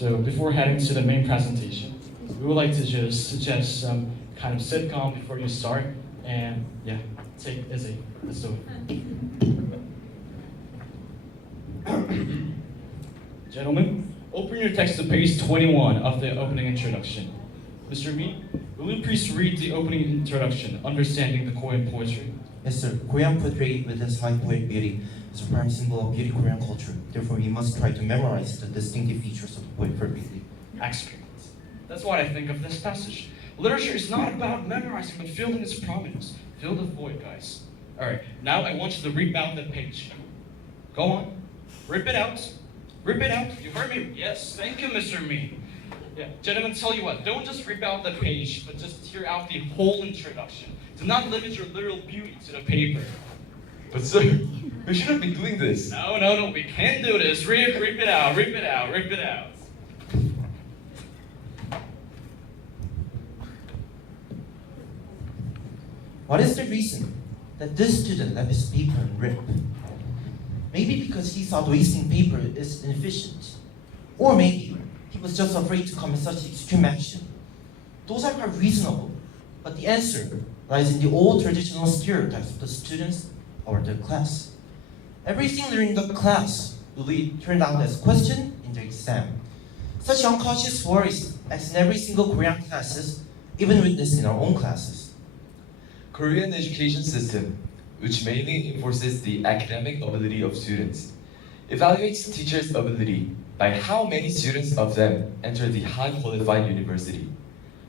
So before heading to the main presentation, we would like to just suggest some kind of sitcom before you start, and yeah, take it easy. Let's do it. Gentlemen, open your text to page 21 of the opening introduction. Mr. Mi, will you please read the opening introduction, Understanding the Korean Poetry? Yes, sir. Korean poetry, with its high poetic beauty, is a prime symbol of beauty Korean culture. Therefore, we must try to memorize the distinctive features of the poet perfectly. Excellent. That's what I think of this passage. Literature is not about memorizing, but filling its prominence. Fill the void, guys. All right, now I want you to rip out that page. Go on, rip it out. Rip it out. You heard me? Yes, thank you, Mr. Mi. Yeah, gentlemen, tell you what, don't just rip out the page, but just tear out the whole introduction. Do not limit your literal beauty to the paper. But sir, we shouldn't be doing this. No, we can't do this. Rip it out, rip it out, rip it out. What is the reason that this student left his paper unripped? Maybe because he thought wasting paper is inefficient. Or maybe he was just afraid to commit such extreme action. Those are quite reasonable, but the answer lies in the old traditional stereotypes of the students or the class. Everything during the class will be turned out as question in the exam. Such unconscious worries as in every single Korean classes, even witnessed in our own classes. Korean education system, which mainly enforces the academic ability of students, evaluates teachers' ability by how many students of them enter the high-qualified university.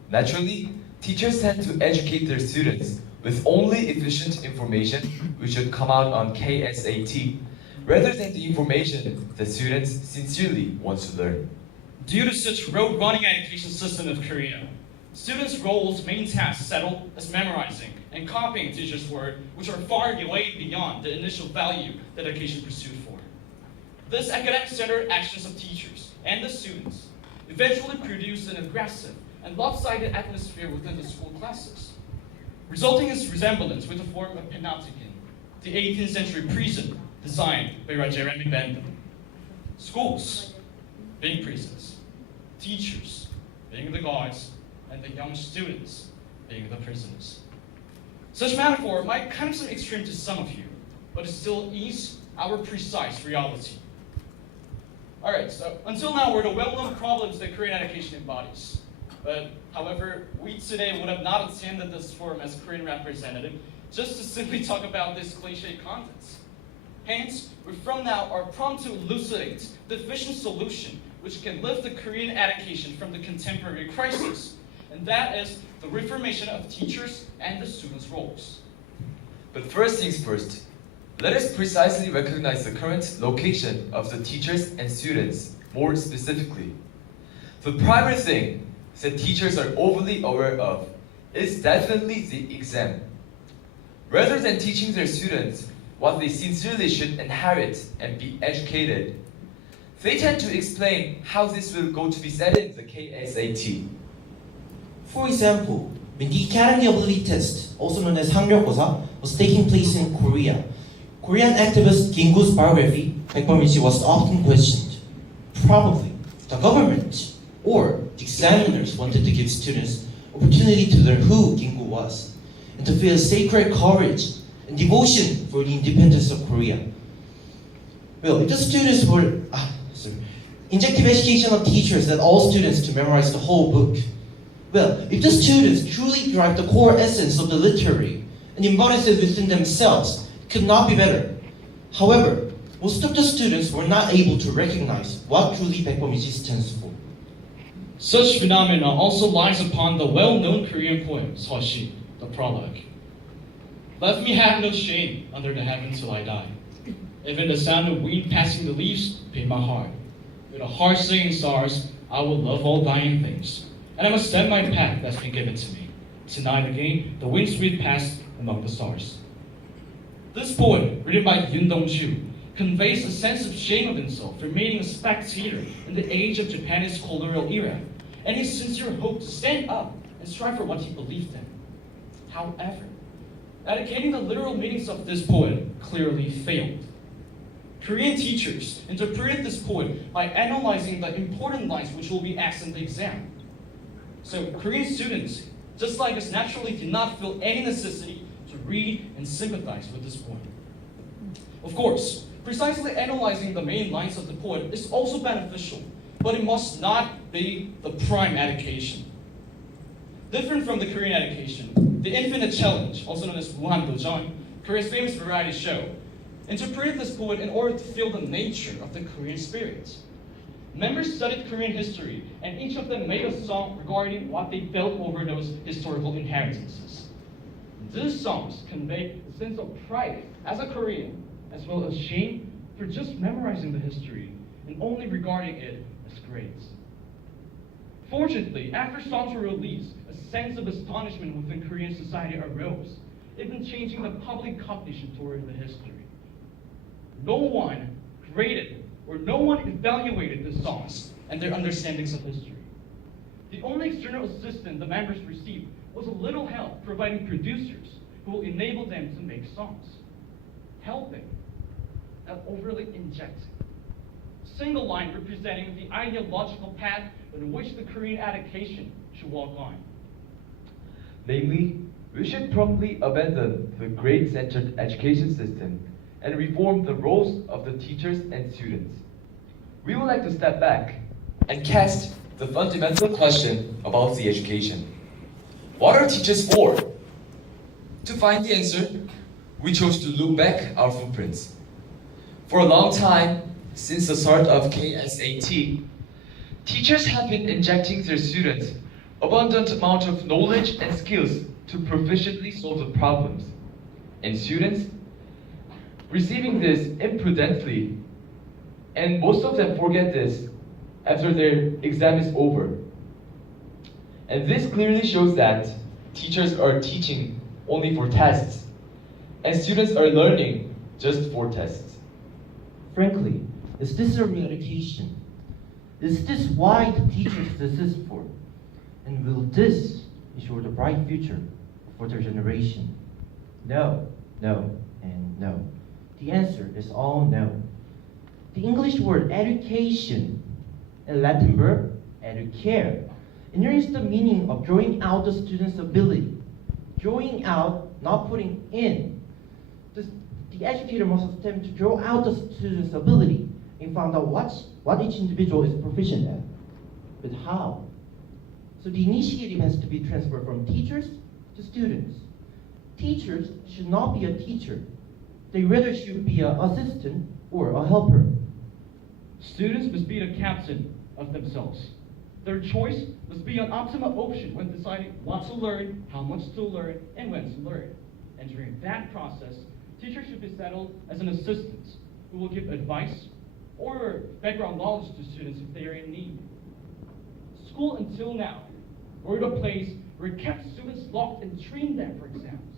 Naturally, teachers tend to educate their students with only efficient information which should come out on KSAT, rather than the information that students sincerely want to learn. Due to such road-running education system of Korea, students' roles, main tasks settled as memorizing and copying teachers' work, which are far way beyond the initial value that education pursued for. This academic-centered actions of teachers and the students eventually produced an aggressive and lopsided atmosphere within the school classes, resulting in resemblance with the form of panopticon, the 18th century prison designed by Jeremy Bentham. Schools being prisons, teachers being the guards, and the young students being the prisoners. Such metaphor might kind of seem extreme to some of you, but it still is our precise reality. All right, so until now we're the well-known problems that Korean education embodies. But however, we today would have not attended this forum as Korean representative just to simply talk about these cliche contents. Hence, we from now are prompt to elucidate the efficient solution which can lift the Korean education from the contemporary crisis, and that is the reformation of teachers and the students' roles. But first things first, let us precisely recognize the current location of the teachers and students more specifically. The primary thing that teachers are overly aware of is definitely the exam. Rather than teaching their students what they sincerely should inherit and be educated, they tend to explain how this will go to be said in the KSAT. For example, when the Academy Ability Test, also known as 학력고사, was taking place in Korea, Korean activist Kim Gu-'s biography, Baekbomiji, was often questioned. Probably, the government or the examiners wanted to give students opportunity to learn who Kim Gu was and to feel sacred courage and devotion for the independence of Korea. Well, if the students were injective educational teachers led all students to memorize the whole book. Well, if the students truly derive the core essence of the literary and embodies it within themselves, it could not be better. However, most of the students were not able to recognize what truly Baekbomiji stands for. Such phenomena also lies upon the well-known Korean poem, Seoshi, the prologue. Left me have no shame under the heaven till I die. Even the sound of wind passing the leaves pain my heart. With a heart singing stars, I will love all dying things. And I must stand my path that's been given to me. Tonight again, the winds sweep past among the stars. This poem, written by Yoon Dong-ju, conveys a sense of shame of himself, remaining a spectator in the age of Japan's colonial era, and his sincere hope to stand up and strive for what he believed in. However, educating the literal meanings of this poem clearly failed. Korean teachers interpreted this poem by analyzing the important lines which will be asked in the exam. So Korean students, just like us, naturally did not feel any necessity to read and sympathize with this poem. Of course, precisely analyzing the main lines of the poem is also beneficial, but it must not be the prime education. Different from the Korean education, the Infinite Challenge, also known as 무한도전, Korea's famous variety show, interpreted this poem in order to feel the nature of the Korean spirit. Members studied Korean history, and each of them made a song regarding what they felt over those historical inheritances. These songs convey a sense of pride as a Korean, as well as shame for just memorizing the history and only regarding it as grades. Fortunately, after songs were released, a sense of astonishment within Korean society arose, even changing the public cognition toward the history. No one graded or no one evaluated the songs and their understandings of history. The only external assistance the members received was a little help providing producers who will enable them to make songs. Helping, not overly injecting. Single line representing the ideological path in which the Korean education should walk on. Namely, we should promptly abandon the grade-centered education system and reform the roles of the teachers and students. We would like to step back and cast the fundamental question about the education. What are teachers for? To find the answer, we chose to look back our footprints. For a long time, since the start of KSAT, teachers have been injecting their students abundant amount of knowledge and skills to proficiently solve the problems. And students receiving this imprudently, and most of them forget this after their exam is over. And this clearly shows that teachers are teaching only for tests, and students are learning just for tests. Frankly, is this a real education? Is this why the teachers exist for? And will this ensure the bright future for their generation? No, no, and no. The answer is all no. The English word education and Latin verb educare inherits the meaning of drawing out the student's ability. Drawing out, not putting in. The educator must attempt to draw out the student's ability and find out what each individual is proficient at. But how? So the initiative has to be transferred from teachers to students. Teachers should not be a teacher. They rather should be an assistant or a helper. Students must be the captain of themselves. Their choice must be an optimal option when deciding what to learn, how much to learn, and when to learn. And during that process, teachers should be settled as an assistant who will give advice or background knowledge to students if they are in need. School until now were the place where it kept students locked and trained them for exams.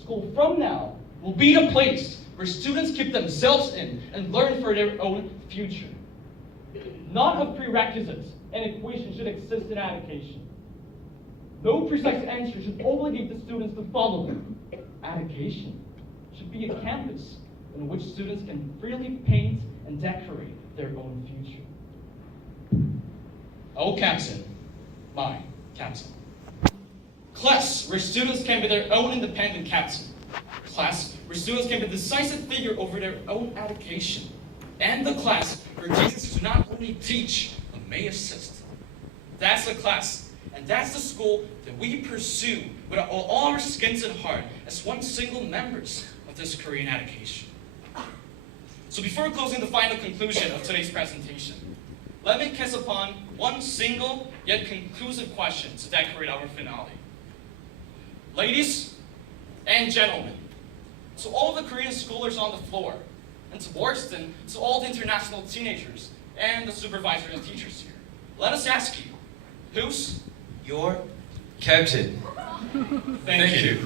School from now will be the place where students keep themselves in and learn for their own future. None of prerequisites and equations should exist in education. No precise answer should obligate the students to follow them. Education should be a campus in which students can freely paint and decorate their own future. Oh, captain, my captain. Class where students can be their own independent captain. Class where students can be the decisive figure over their own education. And the class where teachers do not only teach, but may assist. That's the class, and that's the school that we pursue with all our skins and heart as one single members of this Korean education. So before closing the final conclusion of today's presentation, let me cast upon one single yet conclusive question to decorate our finale. Ladies and gentlemen, to all the Korean scholars on the floor, and to Borston, to all the international teenagers, and the supervisors and teachers here, let us ask you, who's Your captain. Thank you.